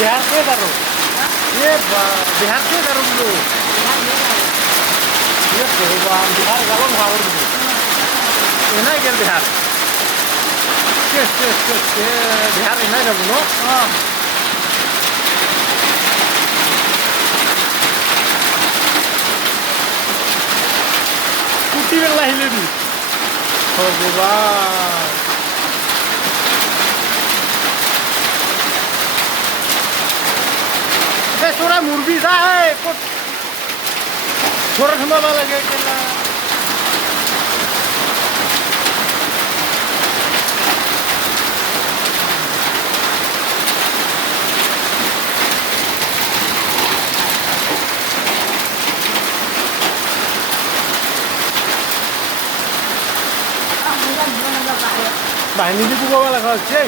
बिहार से करो ये बिहार से करो बोलो ये भगवान बिहार गलो भावर बोलो ये ना गेल बिहार के बिहार ये ना गलो नो हाँ कुटी वेला हिले भी भगवान थोड़ा मुर्गी सा है थोड़ा समय वाला लगे केला बाहर निजी को वाला खाओ छे